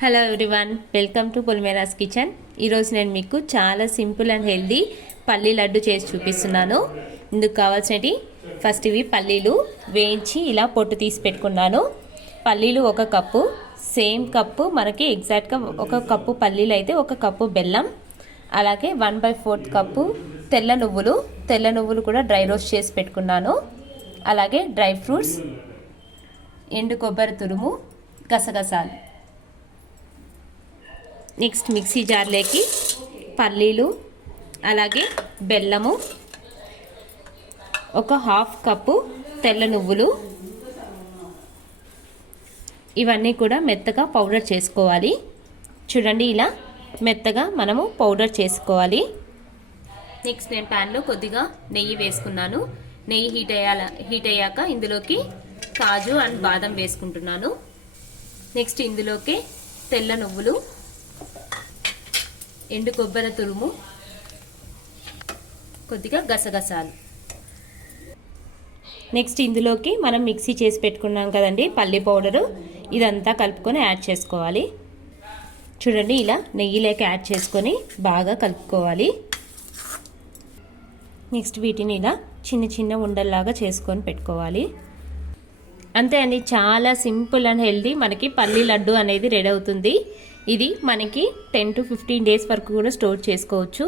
Hello everyone, welcome to Polimera's kitchen. ఈరోజు నేను మీకు చాలా సింపుల్ అండ్ హెల్దీ పల్లీ లడ్డు చేసి చూపిస్తున్నాను. ఇందుకు కావాల్సినవి ఫస్ట్ ఇవి పల్లీలు వేయించి ఇలా పొట్టు తీసి పెట్టుకున్నాను. పల్లీలు 1 కప్పు, సేమ్ కప్పు మనకి ఎగ్జాక్ట్గా 1 కప్పు పల్లీలు అయితే 1 కప్పు బెల్లం, అలాగే 1/4 కప్పు తెల్ల నువ్వులు కూడా డ్రై రోస్ట్ చేసి పెట్టుకున్నాను. అలాగే డ్రై ఫ్రూట్స్, ఎండు కొబ్బరి తురుము, గసగసాలు. నెక్స్ట్ మిక్సీ జార్లోకి పల్లీలు అలాగే బెల్లము, 1/2 కప్పు తెల్ల నువ్వులు, ఇవన్నీ కూడా మెత్తగా పౌడర్ చేసుకోవాలి. చూడండి, ఇలా మెత్తగా మనము పౌడర్ చేసుకోవాలి. నెక్స్ట్ నేను ప్యాన్లో కొద్దిగా నెయ్యి వేసుకున్నాను. నెయ్యి హీట్ అయ్యాక ఇందులోకి కాజు అండ్ బాదం వేసుకుంటున్నాను. నెక్స్ట్ ఇందులోకి తెల్ల నువ్వులు, ఎండు కొబ్బరి తురుము, కొద్దిగా గసగసాలు. నెక్స్ట్ ఇందులోకి మనం మిక్సీ చేసి పెట్టుకున్నాం కదండి పల్లి పౌడరు, ఇదంతా కలుపుకొని యాడ్ చేసుకోవాలి. చూడండి, ఇలా నెయ్యిలోకి యాడ్ చేసుకొని బాగా కలుపుకోవాలి. నెక్స్ట్ వీటిని ఇలా చిన్న ఉండల్లాగా చేసుకొని పెట్టుకోవాలి. అంతే అండి, చాలా సింపుల్ అండ్ హెల్దీ మనకి పల్లీ లడ్డు అనేది రెడీ అవుతుంది. ఇది మనకి 10 to 15 డేస్ వరకు కూడా స్టోర్ చేసుకోవచ్చు.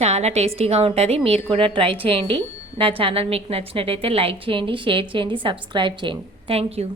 చాలా టేస్టీగా ఉంటుంది. మీరు కూడా ట్రై చేయండి. నా ఛానల్ మీకు నచ్చినట్టయితే లైక్ చేయండి, షేర్ చేయండి, సబ్స్క్రైబ్ చేయండి. Thank you.